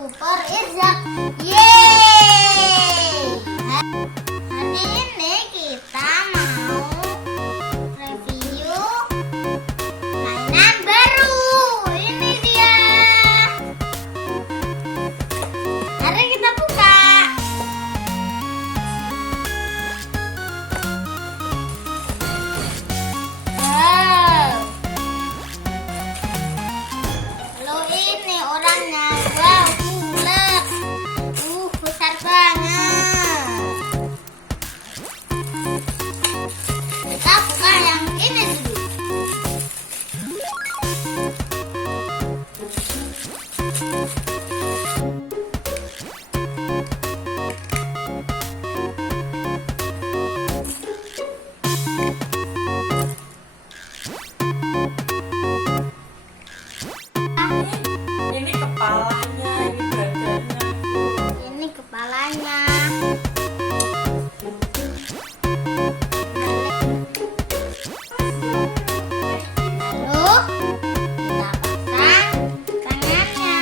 Duper Irzaq. Yeay! Hari ini kita mau review mainan baru. Ini dia. Mari kita buka. Wow. Lalu ini orangnya. Wow, bulat. Besar banget. Kita buka yang ini dulu. Ini kepalanya, ini badannya. Ini kepalanya. Lalu kita pasang tangannya.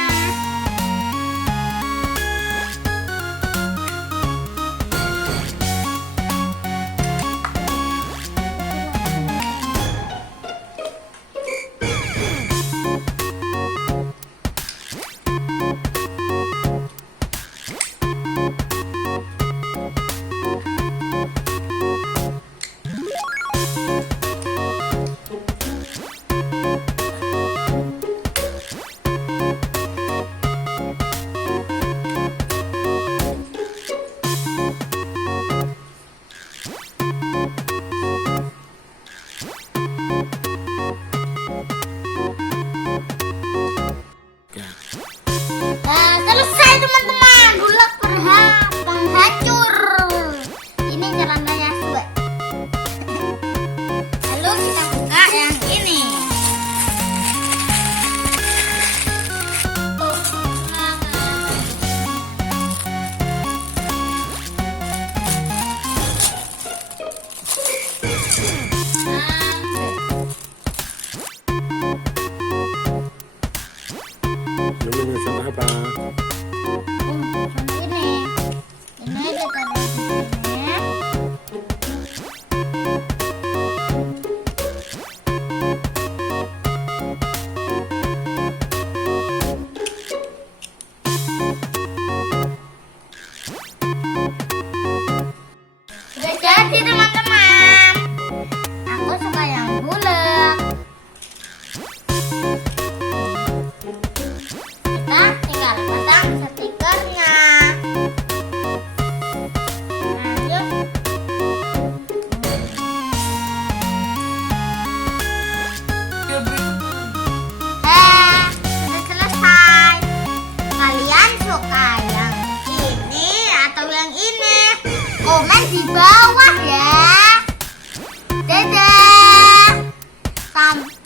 Selesai teman-teman, gulak penghancur. Ini celananya juga. Lalu kita buka yang ini. Namanya sama apa? Ini ada taruh di sini. Udah jadi teman-teman. Aku suka yang bulat. Kita tinggal pasang stikernya. Lanjut. Sudah selesai. Kalian suka yang ini atau yang ini? Komen di bawah ya. Dadah. Sampai